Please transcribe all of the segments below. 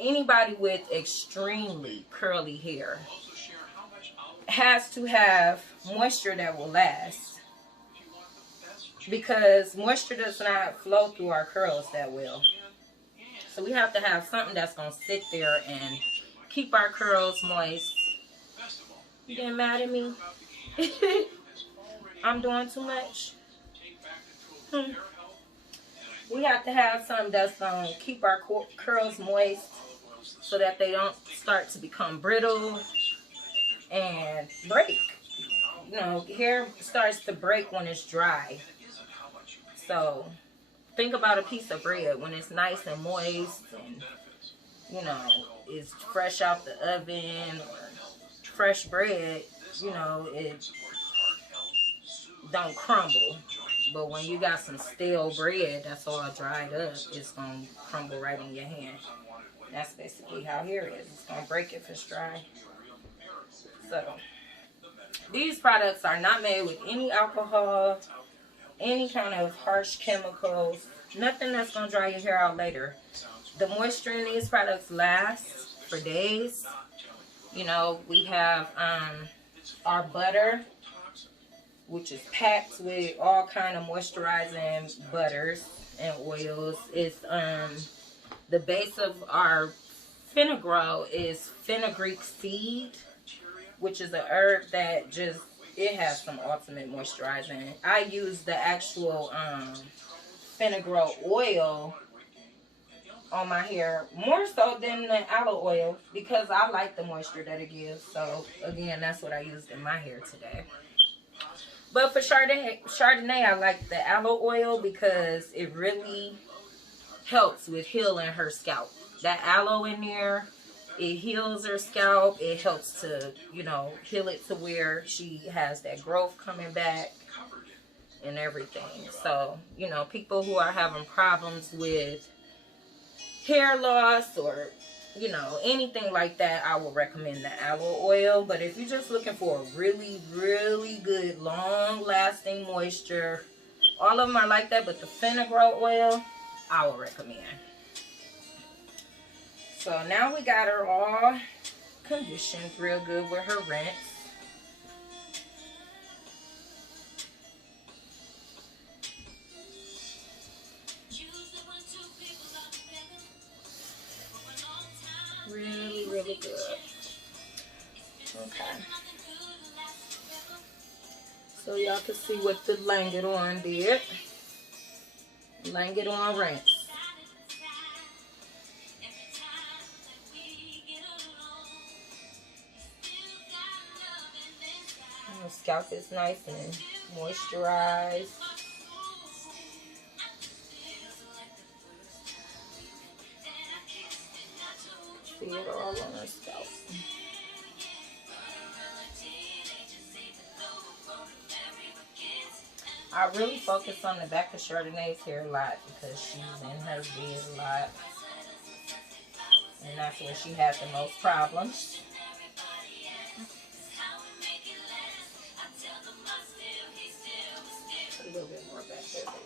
anybody with extremely curly hair has to have moisture that will last, because moisture does not flow through our curls that well. So we have to have something that's going to sit there and keep our curls moist. You getting mad at me? I'm doing too much? We have to have something that's going to keep our curls moist so that they don't start to become brittle and break. You know, hair starts to break when it's dry. So think about a piece of bread when it's nice and moist and, you know, it's fresh out the oven, or fresh bread, you know, it don't crumble. But when you got some stale bread that's all dried up, it's going to crumble right in your hand. That's basically how hair is. It's going to break if it's dry. So these products are not made with any alcohol, any kind of harsh chemicals, nothing that's going to dry your hair out later. The moisture in these products lasts for days. You know, we have our butter, which is packed with all kind of moisturizing butters and oils. It's the base of our fenugreek is fenugreek seed, which is a herb that just, it has some ultimate moisturizing. I use the actual fenugreek oil on my hair more so than the aloe oil, because I like the moisture that it gives. So again, that's what I used in my hair today. But for Chardonnay, I like the aloe oil because it really helps with healing her scalp. That aloe in there, it heals her scalp. It helps to, you know, heal it to where she has that growth coming back and everything. So, you know, people who are having problems with hair loss or, you know, anything like that, I would recommend the aloe oil. But if you're just looking for a really, really good, long-lasting moisture, all of them are like that, but the fenugreek oil, I would recommend. So now we got her all conditioned real good with her rinse. Really, really good. Okay. So y'all can see what the Languid did. Languid rinse. And the scalp is nice and moisturized. See it all on her scalp. I really focus on the back of Chardonnay's hair a lot because she's in her bed a lot. And that's where she had the most problems. Put a little bit more back there, baby.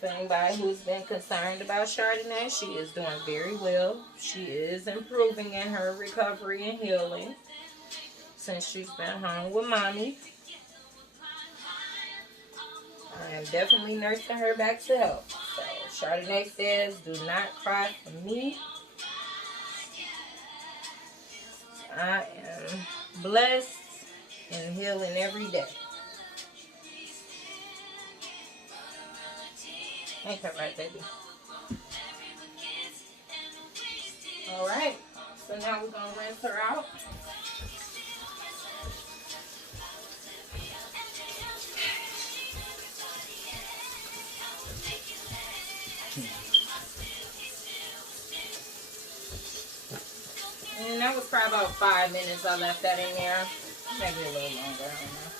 For anybody who's been concerned about Chardonnay, she is doing very well. She is improving in her recovery and healing since she's been home with mommy. I am definitely nursing her back to health. So Chardonnay says, do not cry for me. I am blessed and healing every day. Ain't that right, baby? Alright, so now we're going to rinse her out. And that was probably about 5 minutes I left that in there. Maybe a little longer, I don't know.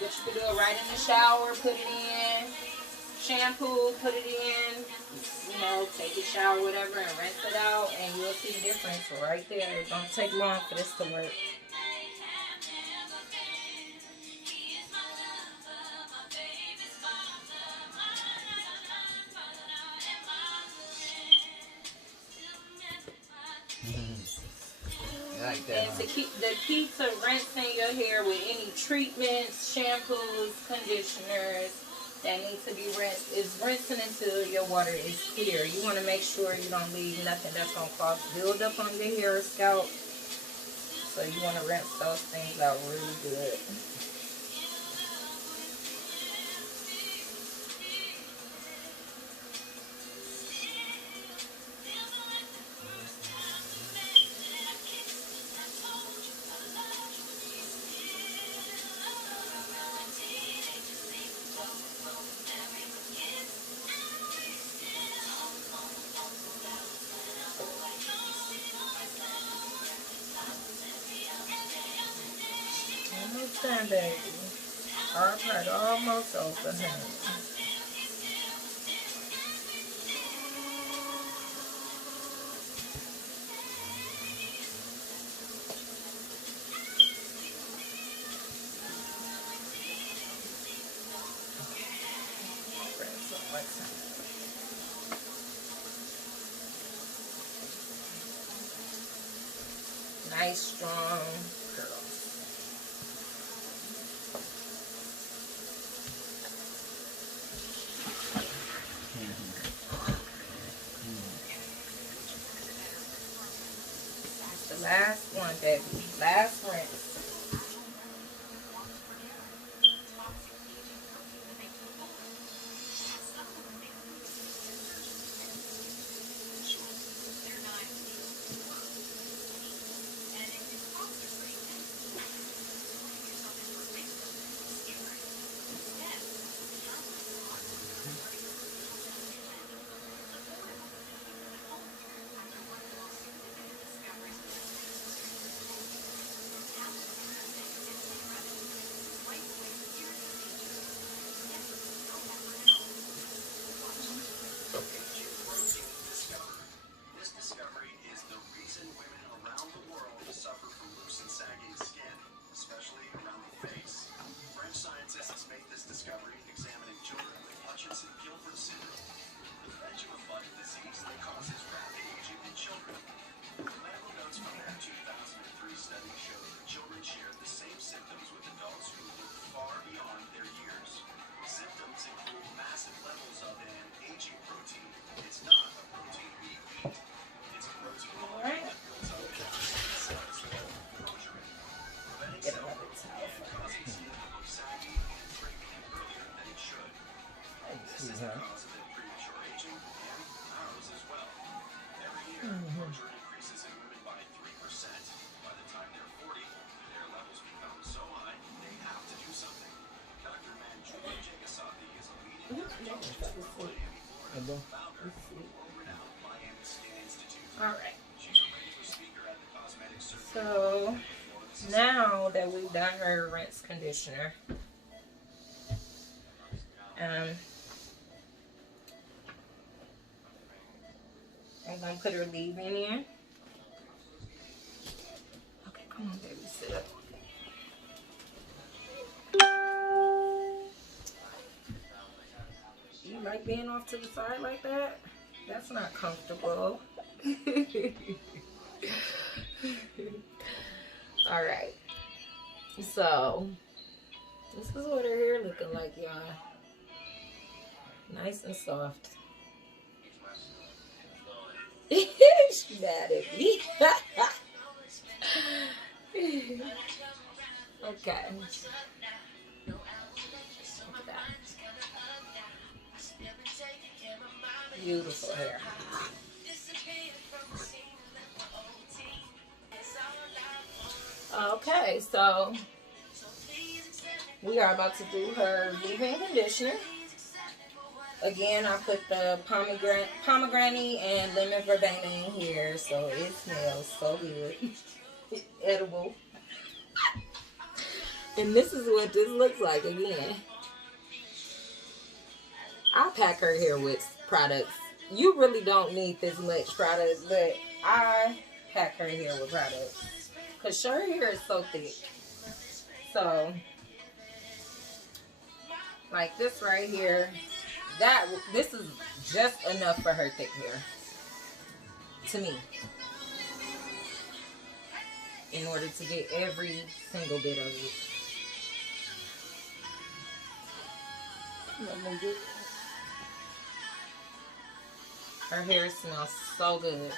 But you can do it right in the shower, put it in, shampoo, put it in, you know, take a shower, whatever, and rinse it out, and you'll see the difference right there. It don't take long for this to work. And to keep the key to rinsing your hair with any treatments, shampoos, conditioners that need to be rinsed is rinsing until your water is clear. You want to make sure you don't leave nothing that's going to cause buildup on your hair or scalp. So you want to rinse those things out really good. Almost done, baby. Our part almost over, honey. Nice, strong curls. That's the last one, baby. Last rinse. Alright. So now that we've done her rinse conditioner, I'm gonna put her leave-in in. Okay, come on, baby, sit up. You like being off to the side like that? That's not comfortable. Alright. So, this is what her hair looking like, y'all. Nice and soft. She's mad at me. Okay. Beautiful hair. Okay, so we are about to do her leave-in conditioner. Again, I put the pomegranate and lemon verbena in here, so it smells so good. It's edible. And this is what this looks like again. I pack her hair with products. You really don't need this much product, but I pack her hair with products. Because her hair is so thick. So, like this right here, this is just enough for her thick hair. To me. in order to get every single bit of it. Her hair smells so good.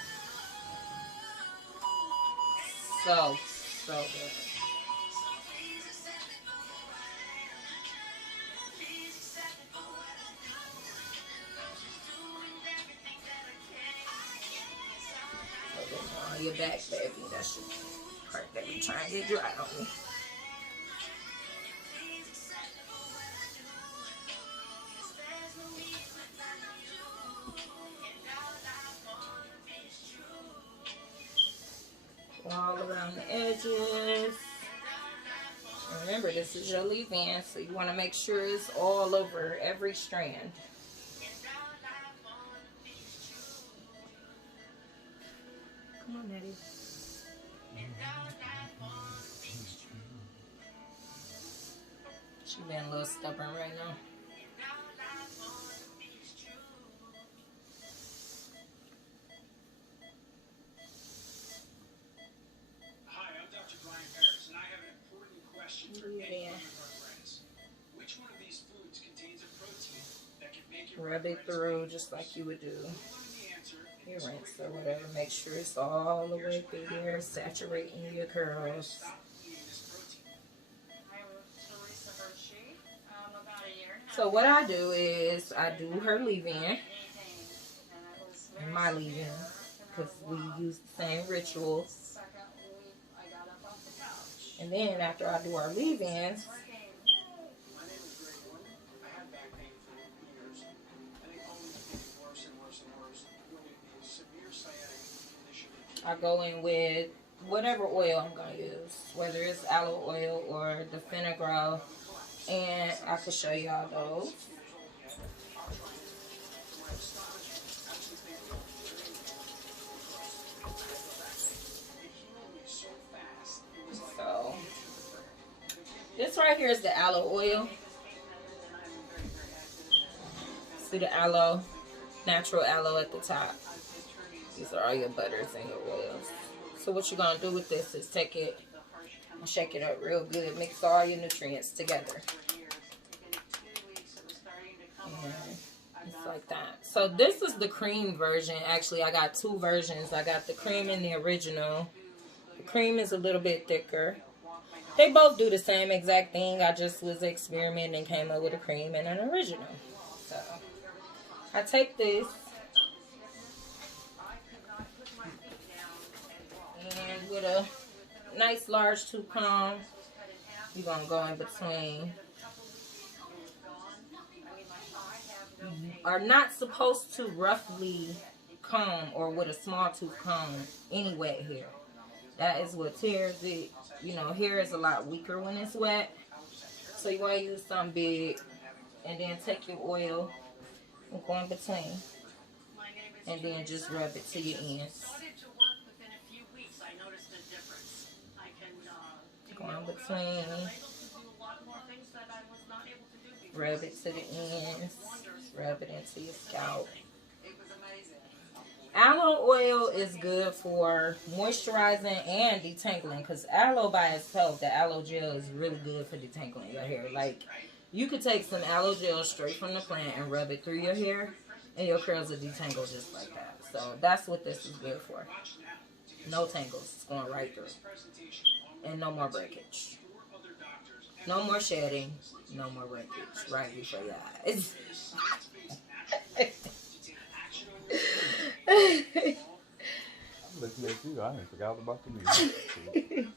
So good. On your back, baby. That's the part that we trying to get dry on me. All around the edges. Remember, this is your leave-in, so you want to make sure it's all over every strand. Come on, Nettie. She being a little stubborn right now. Rub it through just like you would do your rinse or whatever. Make sure it's all the way through there, saturating your curls. So what I do is I do her leave-in, my leave-in, because we use the same rituals. And then after I do our leave-ins, I go in with whatever oil I'm going to use, whether it's aloe oil or the fenugreek, and I can show y'all those. So, this right here is the aloe oil. See the aloe, natural aloe at the top. These are all your butters and your oils. So what you're going to do with this is take it and shake it up real good. Mix all your nutrients together. And it's like that. So this is the cream version. Actually, I got two versions. I got the cream and the original. The cream is a little bit thicker. They both do the same exact thing. I just was experimenting and came up with a cream and an original. So I take this. And with a nice large tooth comb, you're going to go in between. You are not supposed to roughly comb or with a small tooth comb any wet hair. That is what tears it. You know, hair is a lot weaker when it's wet. So you want to use something big. And then take your oil and go in between. And then just rub it to your ends. Go in between, rub it to the ends, rub it into your scalp. Aloe oil is good for moisturizing and detangling, because aloe by itself, the aloe gel is really good for detangling your hair. Like, you could take some aloe gel straight from the plant and rub it through your hair, and your curls will detangle just like that. So that's what this is good for. No tangles, it's going right through. And no more breakage. No more shedding. No more breakage. Right before your eyes. I'm looking at you. I ain't forgot about the music.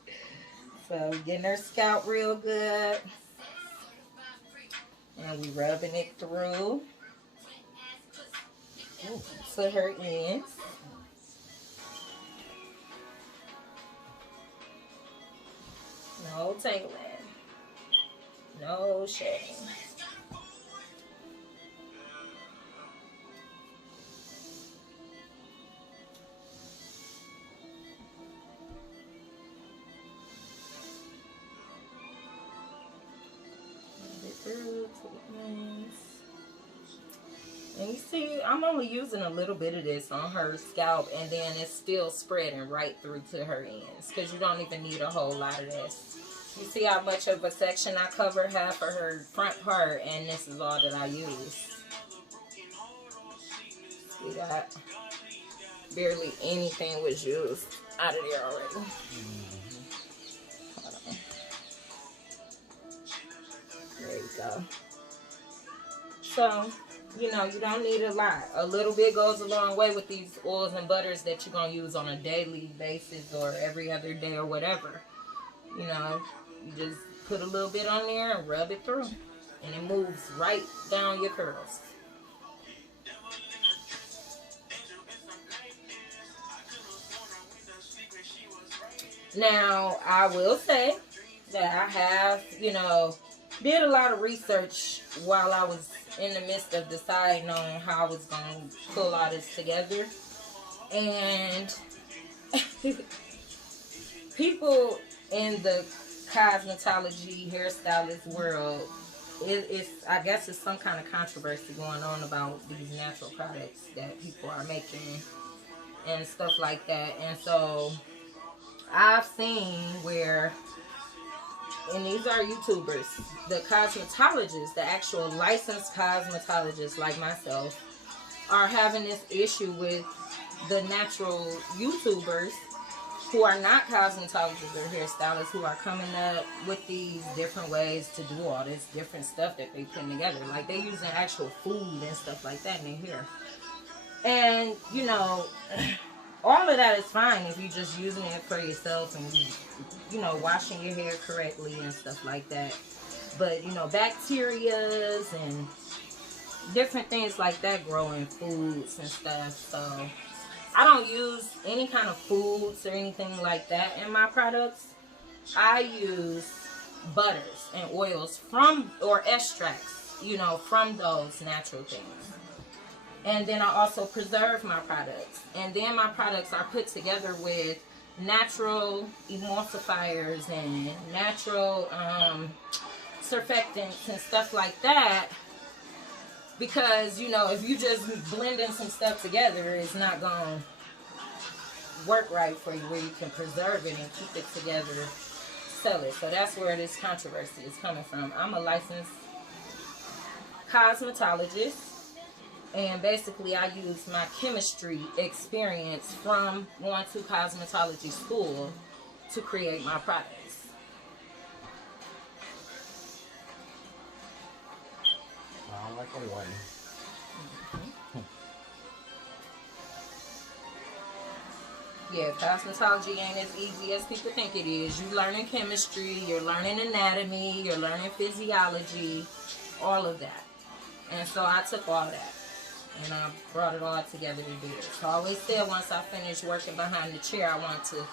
So getting her scalp real good. And we rubbing it through to her ends. No tangling. No shedding. Rub it through to the ends. And you see, I'm only using a little bit of this on her scalp, and then it's still spreading right through to her ends, because you don't even need a whole lot of this. You see how much of a section I covered, half of her front part, and this is all that I use. See that? Barely anything was used out of there already. Hold on. There you go. So, you know, you don't need a lot. A little bit goes a long way with these oils and butters that you're going to use on a daily basis or every other day or whatever. You know, you just put a little bit on there and rub it through. And it moves right down your curls. Now, I will say that I have, you know, did a lot of research while I was in the midst of deciding on how I was going to pull all this together. And people in the cosmetology, hairstylist world, I guess it's some kind of controversy going on about these natural products that people are making and stuff like that. And so I've seen where, and these are YouTubers, the cosmetologists, the actual licensed cosmetologists like myself, are having this issue with the natural YouTubers who are not cosmetologists or hairstylists, who are coming up with these different ways to do all this different stuff that they put together. Like, they using actual food and stuff like that in their hair. And, you know, all of that is fine if you're just using it for yourself and, you know, washing your hair correctly and stuff like that. But, you know, bacterias and different things like that grow in foods and stuff. So I don't use any kind of foods or anything like that in my products. I use butters and oils from, or extracts, you know, from those natural things. And then I also preserve my products. And then my products are put together with natural emulsifiers and natural surfactants and stuff like that. Because, you know, if you just blending some stuff together, it's not going to work right for you, where you can preserve it and keep it together, sell it. So that's where this controversy is coming from. I'm a licensed cosmetologist, and basically I use my chemistry experience from going to cosmetology school to create my products. I like a one. Yeah, cosmetology ain't as easy as people think it is. You're learning chemistry, you're learning anatomy, you're learning physiology, all of that. And so I took all that and I brought it all together to do it. So I always said once I finished working behind the chair, I wanted to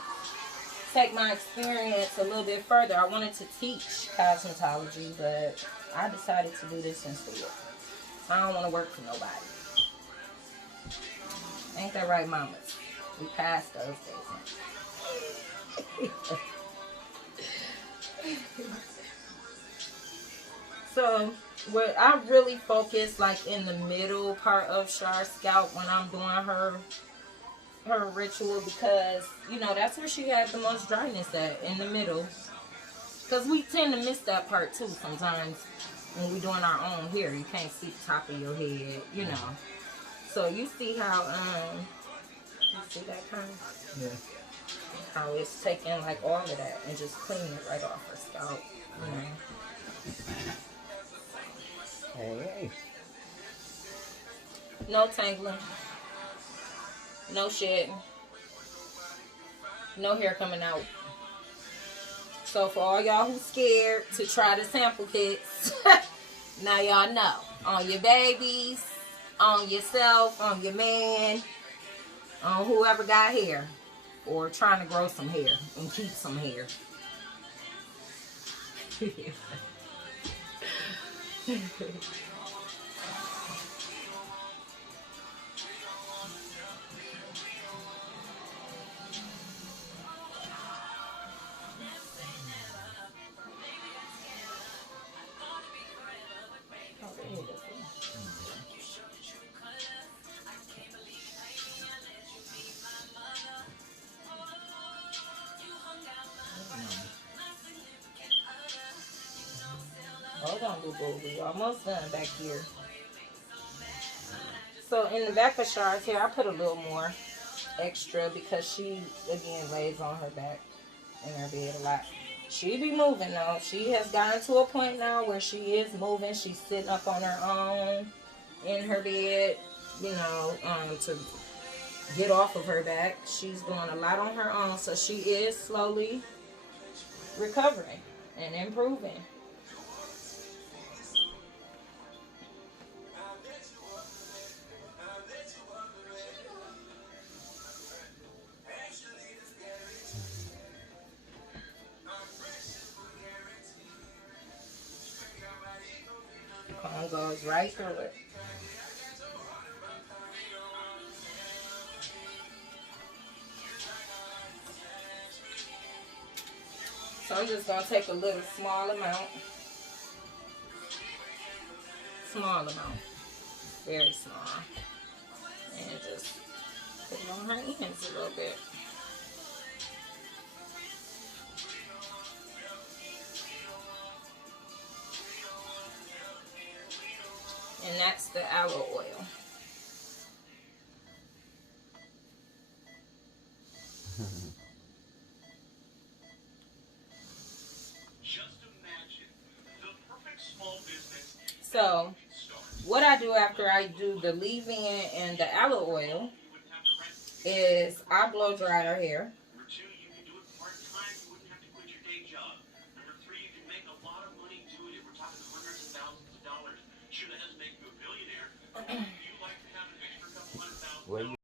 take my experience a little bit further. I wanted to teach cosmetology, but I decided to do this instead. I don't want to work for nobody. Ain't that right, mamas? We passed those days. So, what I really focus, like, in the middle part of Char's scalp when I'm doing her ritual, because, you know, that's where she has the most dryness at, in the middle. Because we tend to miss that part too sometimes when we're doing our own hair. You can't see the top of your head, you know. So you see how, you see that kind of? Yeah. How it's taking like all of that and just cleaning it right off her scalp, you know. Hey. No tangling. No shedding. No hair coming out. So for all y'all who's scared to try the sample kits, now y'all know. On your babies, on yourself, on your man, on whoever got hair, or trying to grow some hair and keep some hair. Hold on, boo boo. We almost done back here. So in the back of Char's hair, I put a little more extra because she, again, lays on her back in her bed a lot. She be moving though. She has gotten to a point now where she is moving. She's sitting up on her own in her bed, to get off of her back. She's doing a lot on her own, so she is slowly recovering and improving. Comb goes right through it. So I'm just going to take a little small amount. Very small. And just put it on her ends a little bit. And that's the aloe oil. So, what I do after I do the leave-in and the aloe oil is I blow dry her hair. Well,